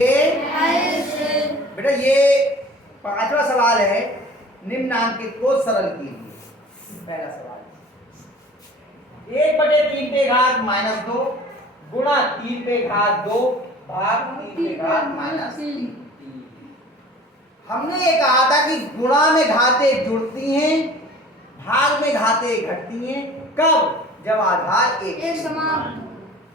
बेटा ये पांचवा सवाल है, निम्नांकित को सरल कीजिए। पहला सवाल 1/3 पे घात -2 गुणा 3 पे घात 2 भाग 3 पे घात -3। हमने ये कहा था कि गुणा में घातें जुड़ती हैं, भाग में घातें घटती हैं। कब? जब आधार एक समान।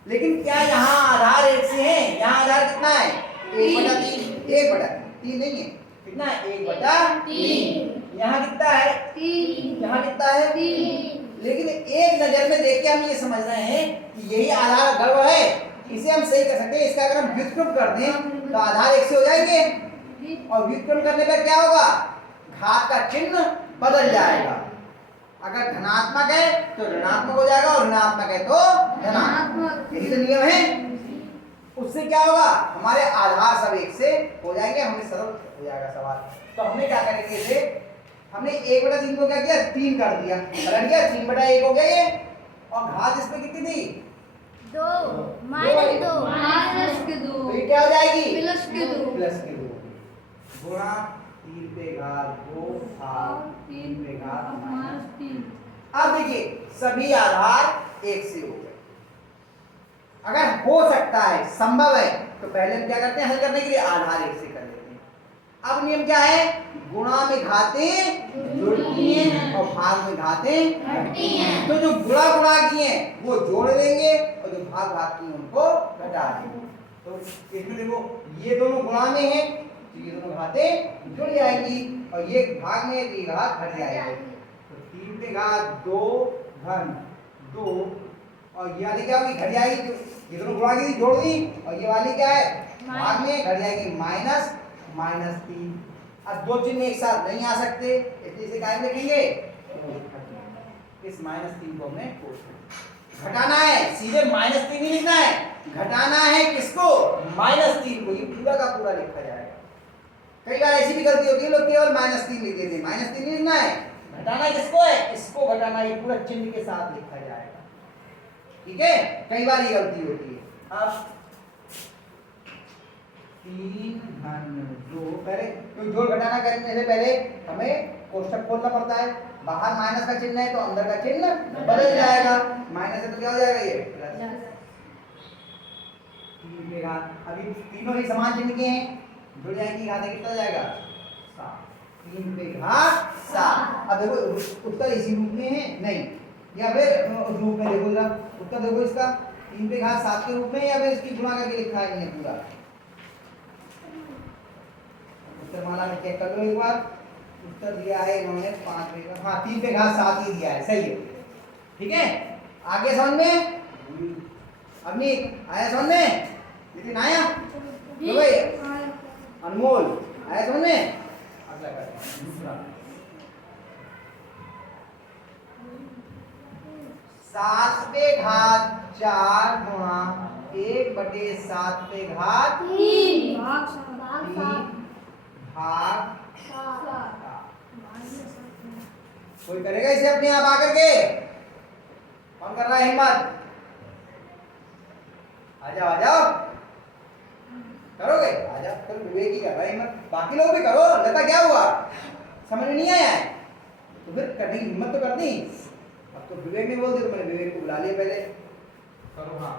लेकिन क्या यहाँ आधार एक से है? यहाँ आधार कितना है? 1/3। 1/3 नहीं है, कितना है? 1/3। यहाँ कितना है? 3। यहाँ कितना है? 3। लेकिन एक नजर में देख के हम ये समझ रहे हैं कि यही आधार गर्व है, इसे हम सही कर सकते हैं। इसका अगर हम व्युत्क्रम कर दें तो आधार एक से हो जाएंगे, और व्युत्क्रम करने पर क्या होगा? घात का चिन्ह बदल जाएगा। अगर धनात्मक है तो ऋणात्मक हो जाएगा, और ऋणात्मक है तो धनात्मक। यही तो नियम है। उससे क्या होगा? हमारे आधार सब एक से हो जाएंगे, हमें सरल हो जाएगा सवाल। तो हमने क्या करेंगे इसे? हमने 1/3 को क्या किया? 3 कर दिया, पलट गया 3/1 हो गया ये। और घात इस पे कितनी थी? 2 -2 तो ये क्या हो जाएगी? +2 गुणा 3 पे घात 2 भाग 3 पे घात -3। अब देखिए सभी आधार एक से हो गए। अगर हो सकता है, संभव है, तो पहले हम क्या करते हैं? हल करने के लिए आधार एक से कर लेते हैं। अब नियम क्या है? गुणा में घातें जुड़ती हैं और भाग में घातें घटती हैं। तो जो गुणा गुणा किए हैं वो जोड़ देंगे, और जो भाग भाग किए उनको घटा देंगे। तो इसमें देखो ये दोनों गुणा में है तो ये दोनों घातें जुड़ जाएंगी, और ये भाग में ये घात घट जाएगी। तो 3 पे घात 2 धन 2, और ये वाली क्या होगी? घट जाएगी। ये दोनों गुणा की जोड़ दी, और ये वाली क्या है? भाग में घट जाएगी, -3। अब दो चिन्ह एक साथ नहीं आ सकते, इसलिए इसे क्या लिखेंगे? इस -3 को हमने घटाना है, सीधे -3 नहीं लिखना है, घटाना है। किसको? -3 को। ये पूरा का पूरा लिखा जाएगा। कई बार ऐसी भी गलती होती है, लोग केवल -3 लिख देते हैं। -3 नहीं लिखना है, घटाना किसको है? इसको घटाना है, ये पूरा चिन्ह के साथ लिखा जाएगा। ठीक है, कई बार ये गलती होती है। अब 3 धन 2 पहले, तो जोड़ घटाना करने से पहले हमें कोष्ठक खोलना पड़ता है। बाहर माइनस का चिन्ह है तो अंदर का चिन्ह बदल जाएगा। माइनस है तो क्या हो जाएगा? ये प्लस। 3 के घात, अभी तीनों ही समान चिन्ह के हैं, जुड़ जाएंगी, घात कितना हो जाएगा? 7। 3 पे घात 7। अब देखो उत्तर इसी रूप में है नहीं, या फिर उस रूप में देखो जरा उत्तर देखो इसका। 3 पे घात 7 के रूप में, या फिर इसकी गुणा करके लिखा है इन्हें पूरा? उत्तर माला में चेक कर लो एक बार। उत्तर दिया है इन्होंने 5 पे घात, हाँ 3 पे घात 7 ही दिया है, सही है। ठीक है, आगे समझ में? अभी आया समझ में? नितिन आया? तो भाई अनमोल आया समझ में? अगला करते हैं दूसरा। 7 पे घात 4 गुणा 1/7 पे घात 3 भाग 7। कोई करेगा इसे अपने आप आकर के? कौन कर रहा है हिम्मत? आ जाओ आ जाओ, करोगे? आ जाओ, तो विवेक ही कर रहा है हिम्मत, बाकी लोग भी करो। लता क्या हुआ? समझ में नहीं आया है तो फिर करने की हिम्मत तो कर दी। अब तो विवेक ने बोल दिया तो मैंने विवेक को बुला लिया पहले। करो हाँ।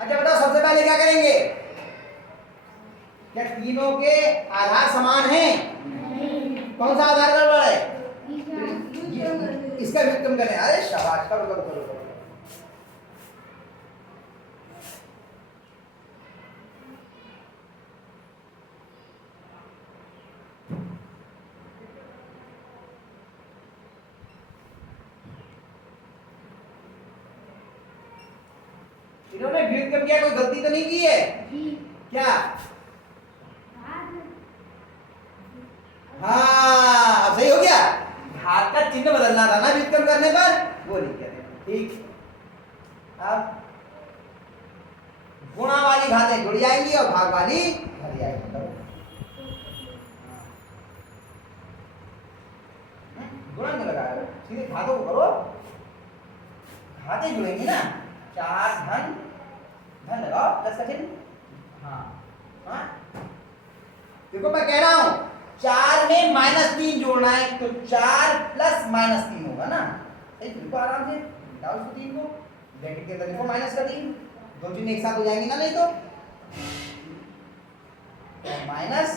अच्छा बताओ, सबसे पहले क्या करेंगे? क्या तीनों के आधार समान हैं? कौन सा आधार गड़बड़ है? इसका व्युत्क्रम करें। अरे शाबाश, करो करो करो करो। इन्होंने व्युत्क्रम किया, कोई गलती तो नहीं की है? क्या? हाँ, अब सही हो गया। घात का चिन्ह बदलना था ना व्युत्क्रम करने पर, वो नहीं किया। ठीक, अब गुणा वाली घातें जुड़ जाएंगी और भाग वाली घट जाएगी। गुणा नहीं लगाया, सीधे घातों को करो, घातें जुड़ेंगी ना। 4 धन धन लगाओ, प्लस का चिन्ह, हाँ देखो मैं कह रहा हूं 4 में -3 जोड़ना है तो 4 प्लस -3 होगा ना। देखो आराम से डाल उसको 3 को ब्रैकेट के अंदर लिखो माइनस का 3, दो चिन्ह एक साथ हो जाएंगे ना, नहीं तो माइनस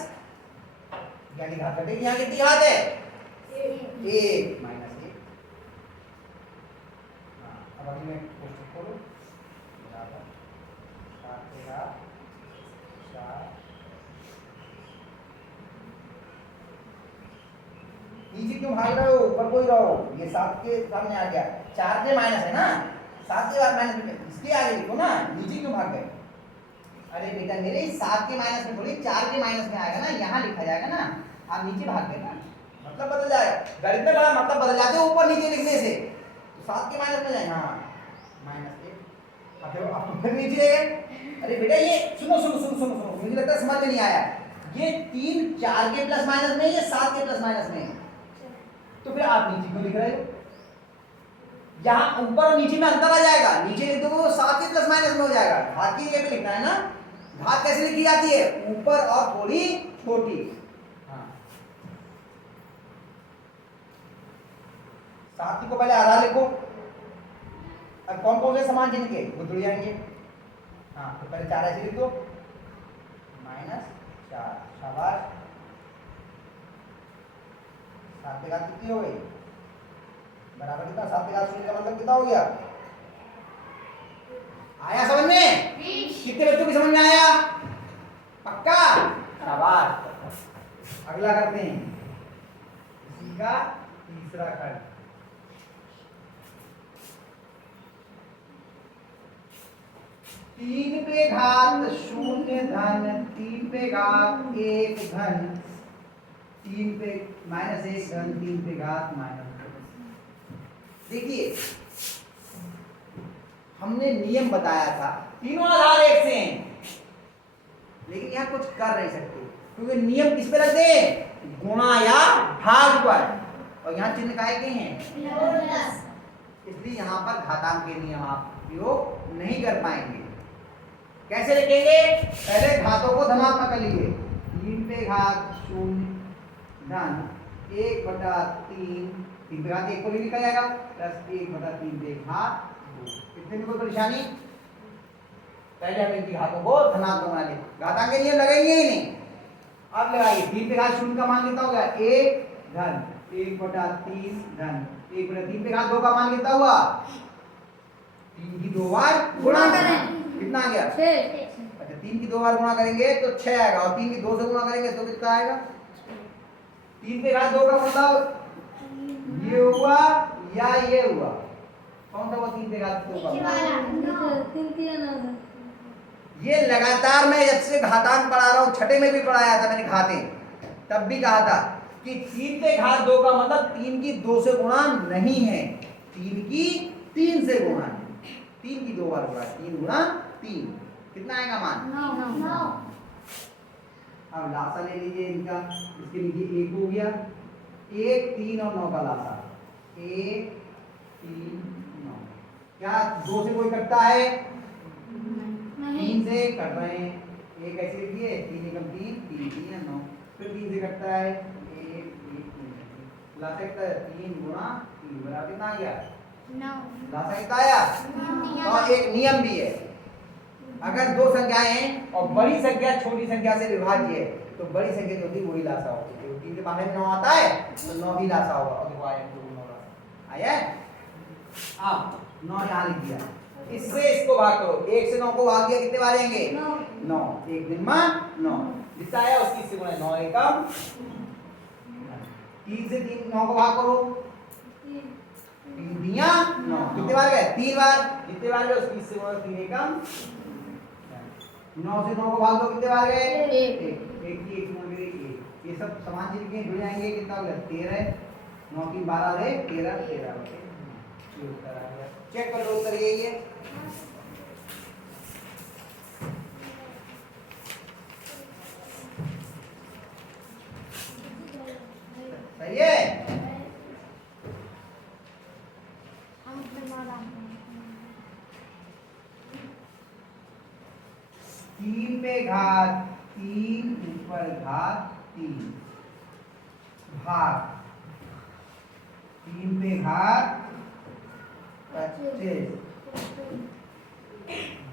यानी घात कटेगी, यहाँ कितनी घात है 1 -1। अब अभी मैं कोष्ठक खोलो बराबर 7 के घात 4 नीचे क्यों भाग रहे हो, ऊपर कोई रहो, ये 7 के सामने आ गया, 4 के माइनस है ना, 7 के बाद माइनस में इसके आगे लिखो ना, नीचे क्यों भाग गए। अरे बेटा मेरे 7 के माइनस में थोड़ी 4 के माइनस में आएगा ना, यहाँ लिखा जाएगा ना, आप नीचे भाग गए ना, मतलब बदल जाएगा। गणित में बड़ा मतलब बदल जाते हैं ऊपर नीचे लिखने से, तो 7 के माइनस में जाएगा, हाँ -1। अब फिर नीचे गए। अरे बेटा ये सुनो सुनो सुनो सुनो सुनो, मुझे लगता है समझ में नहीं आया, ये 3 4 के प्लस माइनस में, ये 7 के प्लस माइनस में, तो फिर आप नीचे क्यों लिख रहे हो। यहाँ ऊपर और नीचे में अंतर आ जाएगा, नीचे लिख दो 7 के प्लस माइनस में हो जाएगा, घात की जगह पे लिखना है ना। घात कैसे लिखी जाती है, ऊपर और थोड़ी छोटी। हाँ 7 को पहले आधा लिखो, अब कौन कौन से समान चिन्ह के वो जुड़ जाएंगे। हाँ तो पहले 4 ऐसे लिख दो -4, शाबाश। 7 पे घात कितनी हो गई बराबर कितना, 7 पे घात 0 का मतलब कितना हो गया, आया समझ में, कितने बच्चों की समझ में आया, पक्का, शाबाश। अगला करते हैं इसी का तीसरा खंड। 3 पे घात 0 धन 3 पे घात 1 धन 3 पे -1 धन 3 पे घात -2। देखिए हमने नियम बताया था, तीनों आधार एक से हैं, लेकिन यहाँ कुछ कर नहीं सकते क्योंकि नियम किस पे लगते हैं, गुणा या भाग पर, और यहाँ चिन्ह काय के हैं, इसलिए यहाँ पर घातांक के नियम आप उपयोग नहीं कर पाएंगे। कैसे लिखेंगे, पहले घातों को धनात्मक कर लीजिए, 3 पे घात 0 धन 1/3, 3 पे घात 1 को भी लिखा जाएगा, प्लस 1/3 पे घात 2। कितने में कोई परेशानी, पहले हम इनकी घातों को धनात्मक बना ले, घातांक के नियम लगेंगे ही नहीं। अब लगाइए 3 पे घात 0 का मान कितना हो गया 1 धन 1/3 धन 1/3 पे घात 2 का मान कितना हुआ, 3 की 2 बार गुणा करें, कितना आ गया 6। अच्छा 3 की 2 बार गुणा करेंगे तो 6 आएगा, और 3 की 2 से गुणा करेंगे तो कितना आएगा, 3 पे घात 2 का मतलब ये हुआ या ये हुआ, कौन सा वो 3 पे घात 2 का, ये लगातार मैं जब से घातांक पढ़ा रहा हूँ, छठे में भी पढ़ाया था मैंने घातें, तब भी कहा था कि 3 पे घात 2 का मतलब 3 की 2 से गुणा नहीं है, 3 की 3 से गुणा है, 3 की 2 बार गुणा, 3 गुणा 3, कितना आएगा मान 9। अब लासा ले लीजिए इनका, इसके नीचे 1 हो गया, 1 3 और 9 का लासा, 1 3 9, क्या 2 से कोई कटता है, 3 से कट रहे हैं, 1 ऐसे लिखिए, 3 एकम 3 3 3 9, फिर 3 से कटता है 1 1 3, लासा कितना है 3 गुणा 3 बराबर कितना आ गया 9, लासा कितना आया। और एक नियम भी है, अगर दो संख्याएं हैं और बड़ी संख्या छोटी संख्या से विभाज्य है तो बड़ी संख्या जो होती है वही लासा होती है, 3 के बाहर में 9 आता है तो 9 ही लासा होगा, और देखो आया 9 लासा आया है। अब 9 यहाँ लिख दिया, इससे इसको भाग करो, 1 से 9 को भाग दिया कितने बार आएंगे 9, 1 दिन में 9 जितना आया उसकी इससे गुणा, 9 एकम 3 से 3 9 को भाग करो, 3 दिया 9, कितने बार गए 3 बार, जितने बार गए उसकी इससे गुणा 3 एकम 9 से 9 को भाग दो कितने बार गए 1 1 की 1 गुणा 1, ये सब समान चीज के जुड़ जाएंगे, कितना हो गया 13, 9 की 12 रहे 13 13 होते हैं, ये उत्तर आ गया। चेक कर लो उत्तर यही है। सही है, तीन पे घात 3 ऊपर घात 3 भाग 3 पे घात 25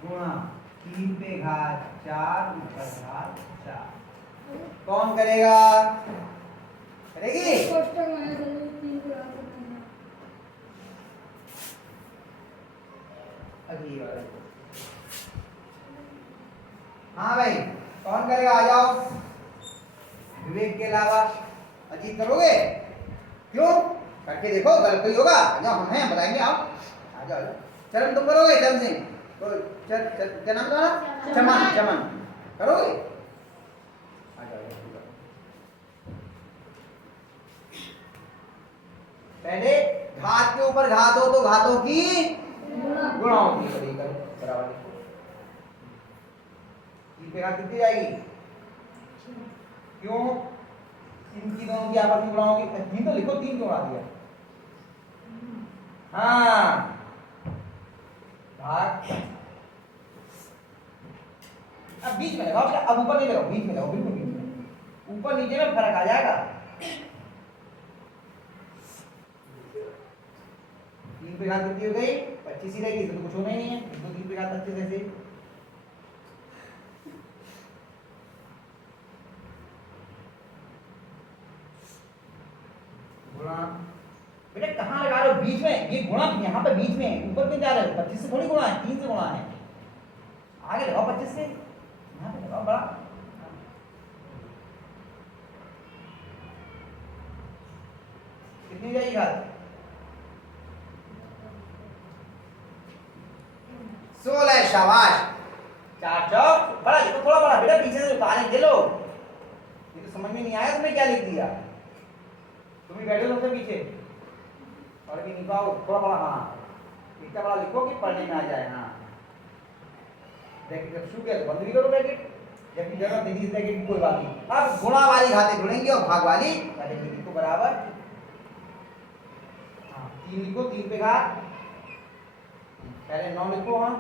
गुणा 3 पे घात 4 ऊपर घात 4। कौन करेगा? करेगी? अभी हाँ भाई, कौन करेगा? आ जाओ। विवेक के अलावा अजीत करोगे? क्यों? करके देखो, गलत कोई होगा? आ जाओ, हम हैं, बताएंगे। आप आ जाओ। चरण तुम करोगे? चरण सिंह क्या नाम था? चमन। चमन करोगे? आ जाओ। पहले घात के ऊपर घात हो तो घातों की गुणा होती है। बराबर पे घात कितनी जाएगी? क्यों? इनकी दोनों की आपस में गुणा होगी। 3 तो लिखो, 3 क्यों आ दिया? हाँ भाग। अब बीच में लगाओ, अब ऊपर नहीं लगाओ, बीच में लगाओ, बिल्कुल बीच में। ऊपर नीचे में फर्क आ जाएगा। 3 पे घात कितनी हो गई? 25 ही रहेगी, इसमें तो कुछ होना ही नहीं है। 3 पे घात 25 ऐसे गुणा। बेटा कहाँ लगा रहे हो? बीच में। ये गुणा यहाँ पे बीच में, ऊपर क्यों जा रहे हो? 25 से थोड़ी गुणा है, 3 से गुणा है। आगे लगाओ 25 से, यहाँ पे लगाओ बड़ा। कितनी जाएगी घात? 16। शाबाश। 4 चौक बड़ा लिखो, थोड़ा बड़ा। बेटा पीछे से उतारे दे लो। ये तो समझ में नहीं आया तुमने क्या लिख दिया। तुम ही बैठे हो सबसे पीछे और भी निकालो थोड़ा बड़ा। हाँ इतना बड़ा लिखो कि पढ़ने में आ जाए। हाँ ब्रैकेट जब शुरू किया तो बंद भी करो ब्रैकेट, जबकि जरूरत नहीं इस ब्रैकेट की कोई बात नहीं। अब गुणा वाली घातें जुड़ेंगी और भाग वाली घातें जुड़ेंगी तो बराबर। हाँ 3 लिखो, 3 पे घात पहले 9 लिखो। हाँ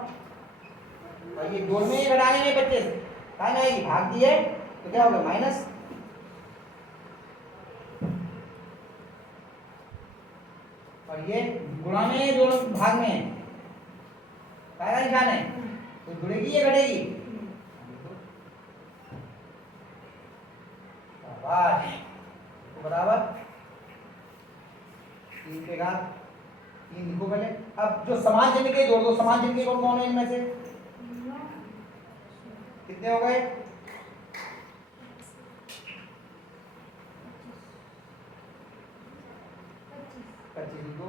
और ये जोड़ में घटाने में 25 काय में आएगी? भाग दिए तो क्या होगा? माइनस। और ये गुणा में दोनों भाग में काय का निशान है? तो जुड़ेगी या घटेगी? शाबाश। तो बराबर 3 पे घात 3 लिखो पहले। अब जो समान चिन्ह के जोड़ दो। समान चिन्ह के कौन कौन है इनमें से? कितने हो गए? 25 लिखो।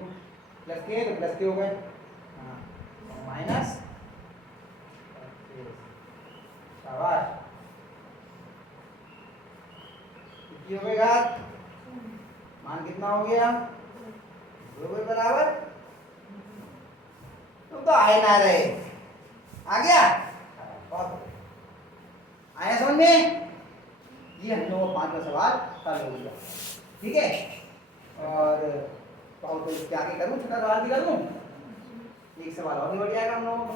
प्लस के तो प्लस के हो गए। हाँ माइनस 25। शाबाश। कितनी हो गई घात? मान कितना हो गया? 2 के बराबर। तुम तो आए ना रहे। आ गया? बहुत आया समझ में? ये हम लोग 5वां सवाल हल हो गया। ठीक है। और तो इसके आगे करूँ? छठा सवाल भी करूँ? एक सवाल और भी बढ़ जाएगा हम लोगों को।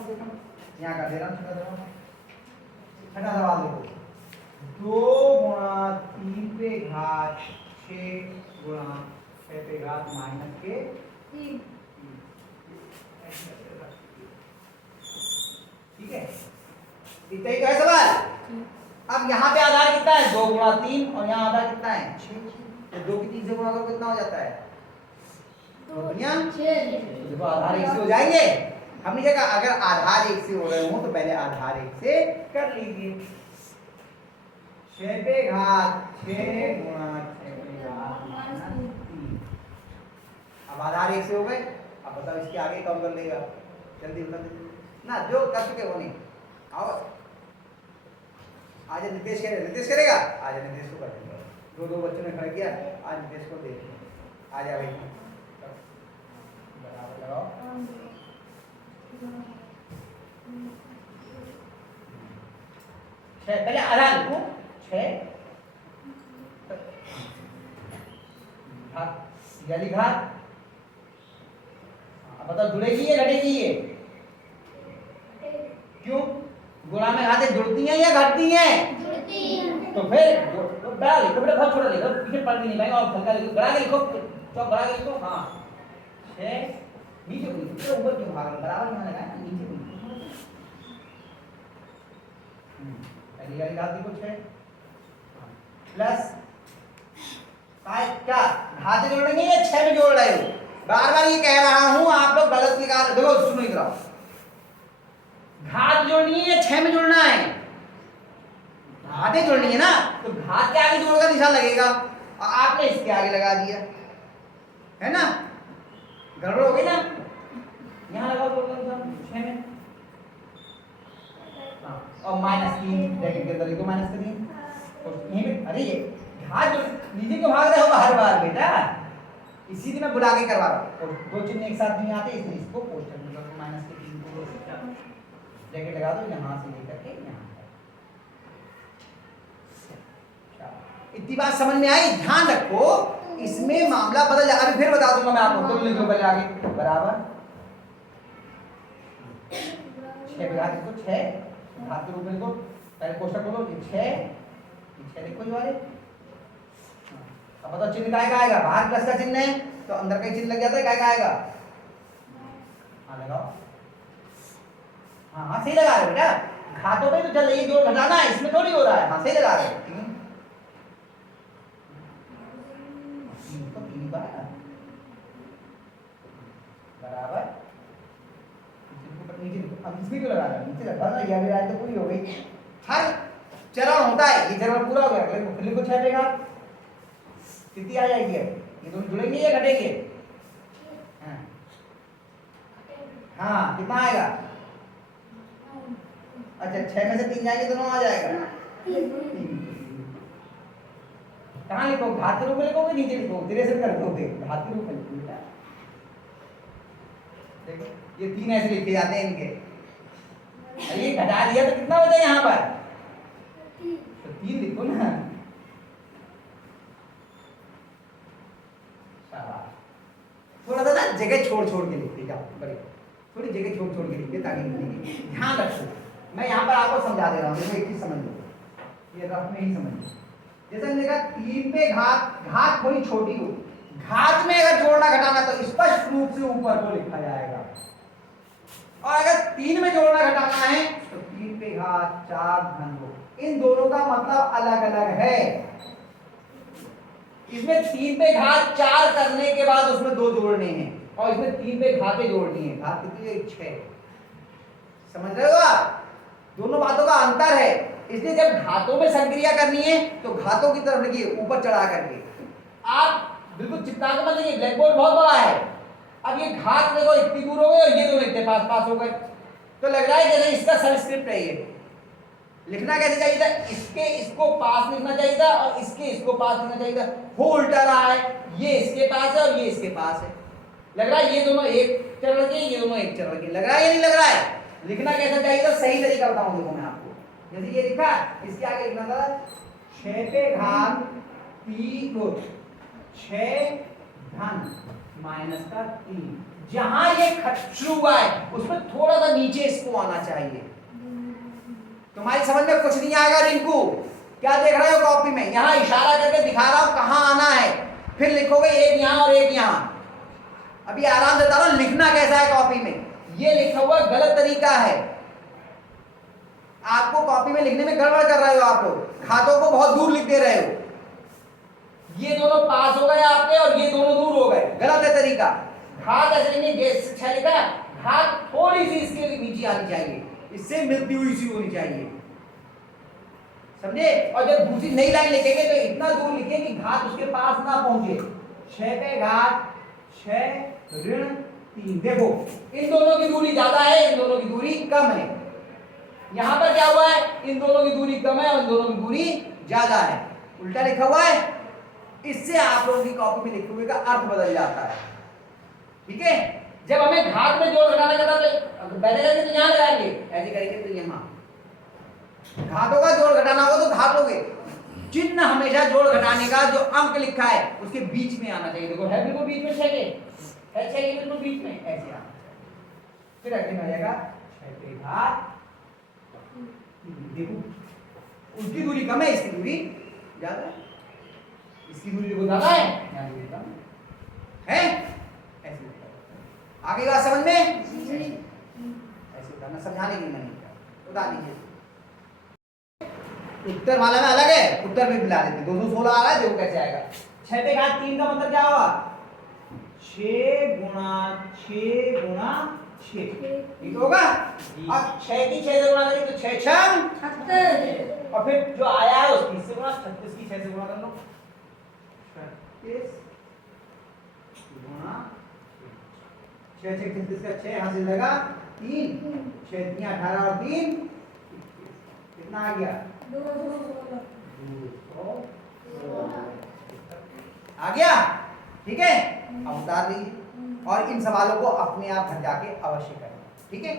यहाँ कर दे रहा हूँ छठा सवाल। छठा सवाल देखो। 2 गुणा 3 पे घात 6 गुणा 6 पे घात माइनस के 3। ठीक है, इतना ही है सवाल। अब यहाँ पे आधार कितना है? 2 गुणा 3 और यहाँ आधार कितना है? 6। तो 2 की 3 से गुणा करो कितना हो जाता है? 2 देखो आधार 1 से हो जाएंगे। हमने क्या कहा? अगर आधार 1 से हो रहे हो तो पहले आधार 1 से कर लीजिए। 6 पे घात 6 गुणा 6 पे घात माइनस 3। अब आधार 1 से हो गए। अब बताओ इसके आगे कौन कर लेगा? जल्दी बता दीजिए ना, जो कर चुके वो नहीं। आओ आज नितेश करेगा। आज नितेश को कर देंगे। 2 बच्चों ने खड़ा किया, आज नितेश को देख आ जा भाई। बराबर लगाओ। पहले आधार लिखो 6 घात। अब बताओ जुड़ेगी या घटेगी? ये क्यों? गुणा में घातें जुड़ती हैं या घटती हैं? तो फिर तो बड़ा लिखो बेटा, बहुत छोटा लिखो, पीछे पढ़ भी नहीं पाएंगे, और हल्का लिखो, बड़ा के लिखो, चौक बड़ा के लिखो। हाँ 6 नीचे को लिखो, ऊपर क्यों भाग रहे, बराबर यहाँ लगाए ना, नीचे को लिखो। पहली वाली बात देखो 6 प्लस 5 क्या घात जोड़ेंगे या 6 में जोड़ रहे हो? बार बार ये कह रहा हूं, आप लोग गलत निकाल, देखो सुनो इधर, घात जोड़नी है या 6 में जोड़ना है? घातें जोड़नी है ना, तो घात के आगे जोड़ का निशान लगेगा, और आपने इसके आगे लगा दिया है ना, गड़बड़ हो गई ना। यहाँ लगा जोड़ का निशान 6 में, और -3 ब्रैकेट के अंदर लिखो -3, और यहीं पे अरे ये घात नीचे क्यों भाग रहे हो हर बार बेटा, इसीलिए मैं बुला के करवा रहा हूँ, और दो चिन्ह एक साथ नहीं आते, इसलिए इसको पोस्टर में लगा, -3 को ब्रैकेट लगा दो, यहाँ से लेकर के यहाँ। इतनी बात समझ में आई? ध्यान रखो, इसमें मामला बदल जाएगा, अभी फिर बता दूंगा मैं आपको, तो लिख लो पहले आगे, बराबर 6 घात को 6 घात के रूप में लिखो, पहले कोष्ठक खोलो, 6 लिखो जो वाले, अब बताओ चिन्ह काय का आएगा, बाहर प्लस का चिन्ह है तो अंदर का चिन्ह लग जाता है, काय का आएगा? हाँ लगाओ, हाँ सही लगा रहे बेटा, घातों पे तो चल रही है, जोड़ घटाना है, इसमें थोड़ी हो रहा है, हाँ सही लगा रहे हो। बराबर अब इसमें क्यों लगा रहा है, नीचे लगा ना, ये राय तो पूरी हो गई, हर चरण होता है, ये चरण पूरा हो गया, फिर लिखो 6 पे घात, कितनी आ जाएगी? ये दोनों जुड़ेंगे या घटेंगे? हाँ कितना आएगा? अच्छा 6 में से 3 जाएंगे, दोनों आ जाएगा। कहाँ लिखो, घात के रूप में लिखोगे, नीचे लिखोगे, 63 कर दोगे, घात के रूप में लिखो बेटा, देखो ये 3 ऐसे लिखे जाते हैं इनके, ये घटा दिया तो कितना बचा यहाँ पर? तो 3 लिखो ना, थोड़ा सा ना जगह छोड़ छोड़ के लिखते जाओ, बड़े थोड़ी जगह छोड़ छोड़ के लिखते ताकि ध्यान रखो। मैं यहाँ पर आपको समझा दे रहा हूँ, देखो एक चीज समझ लो, ये रफ में ही समझ लो, जैसे हमने कहा 3 पे घात, घात थोड़ी छोटी हो, घात में अगर जोड़ना घटाना तो स्पष्ट रूप से ऊपर को लिखा जाएगा, और अगर 3 में जोड़ना घटाना है तो 3 पे घात 4 धन हो, इन दोनों का मतलब अलग अलग है। इसमें 3 पे घात 4 करने के बाद उसमें 2 जोड़ने हैं, और इसमें 3 पे घातें जोड़नी है, घात कितनी है? 6। समझ रहे हो आप? दोनों बातों का अंतर है, इसलिए जब घातों में संक्रिया करनी है तो घातों की तरफ लिखिए, ऊपर चढ़ा करके, आप बिल्कुल चिपका के मत लिखिए, ब्लैक बोर्ड बहुत बड़ा है, अब ये घात देखो इतनी दूर हो गई और ये दोनों इतने पास पास हो गए, तो लग रहा है जैसे इसका सबस्क्रिप्ट है, ये लिखना कैसे चाहिए था? इसके इसको पास लिखना चाहिए था, और इसके इसको पास लिखना चाहिए था, वो उल्टा रहा है, ये इसके पास है और ये इसके पास है, लग रहा है ये दोनों एक चरण के, ये दोनों एक चरण के, लग रहा है या नहीं लग रहा है? लिखना कैसा चाहिए था? सही तरीका बताऊं देखो मैं आपको, जैसे ये लिखा, इसके आगे लिखना था 6 पे घात 3 6 धन माइनस का 3, जहां ये शुरू हुआ है उसमें थोड़ा सा नीचे इसको आना चाहिए। तुम्हारी समझ में कुछ नहीं आएगा रिंकू, क्या देख रहे हो कॉपी में? यहां इशारा करके दिखा रहा हूं कहां आना है, फिर लिखोगे एक यहां और एक यहां। अभी आराम से बता रहा हूं लिखना कैसा है कॉपी में, ये लिखा हुआ गलत तरीका है, आपको कॉपी में लिखने में गड़बड़ कर रहे हो, आप लोग खातों को बहुत दूर लिख दे रहे हो, ये दोनों पास हो गए आपके और ये दोनों दूर हो गए, गलत है तरीका। घात ऐसे लिखेंगे, जैसे 6 लिखा, घात थोड़ी सी इसके नीचे आनी चाहिए, इससे मिलती हुई सी होनी चाहिए, समझे? और जब दूसरी नई लाइन लिखेंगे तो इतना दूर लिखें कि घात उसके पास ना पहुंचे, 6 पे घात 6 ऋण 3, देखो इन दोनों की दूरी ज्यादा है, इन दोनों की दूरी कम है, यहां पर क्या हुआ है? इन दोनों की दूरी कम है और इन दोनों की दूरी ज्यादा है, उल्टा लिखा हुआ है, इससे आप लोगों की कॉपी में लिखे हुए का अर्थ बदल जाता है, ठीक है? जब हमें घात में जोड़ घटाने का था तो पहले करेंगे तो यहां लगाएंगे, ऐसे करेंगे तो यहां, घातों का जोड़ घटाना हो तो घातों चिन्ह हमेशा जोड़ घटाने का जो अंक लिखा है उसके बीच में आना चाहिए, देखो है बिल्कुल बीच में 6 के, है 6 के बिल्कुल बीच में, ऐसे आना, फिर अगले में आ जाएगा 6 पे घात, देखो उसकी दूरी कम है, इसकी दूरी ज्यादा है। इसकी दूरी देखो ज्यादा है, यहाँ दूरी कम है, ऐसे होता है। आगे बात समझ में? ऐसे होता है, मैं समझाने की नहीं कर बता दीजिए। उत्तर माला में अलग है, उत्तर में मिला देते। 216 आ रहा है, देखो कैसे आएगा। 6 पे घात 3 का मतलब क्या होगा? 6 गुणा 6 गुणा 6, ठीक होगा। अब 6 की 6 से गुणा करें तो 6 छंग 36, और फिर जो आया है उसकी से गुणा, 36 की 6 से गुणा कर लो, 36 गुणा 6 6 36 का 6 यहां से लगा 3, 6 3 18 और 3 कितना आ गया? 216 आ गया, ठीक है। अब उतार लीजिए और इन सवालों को अपने आप घर जाके अवश्य करें, ठीक है।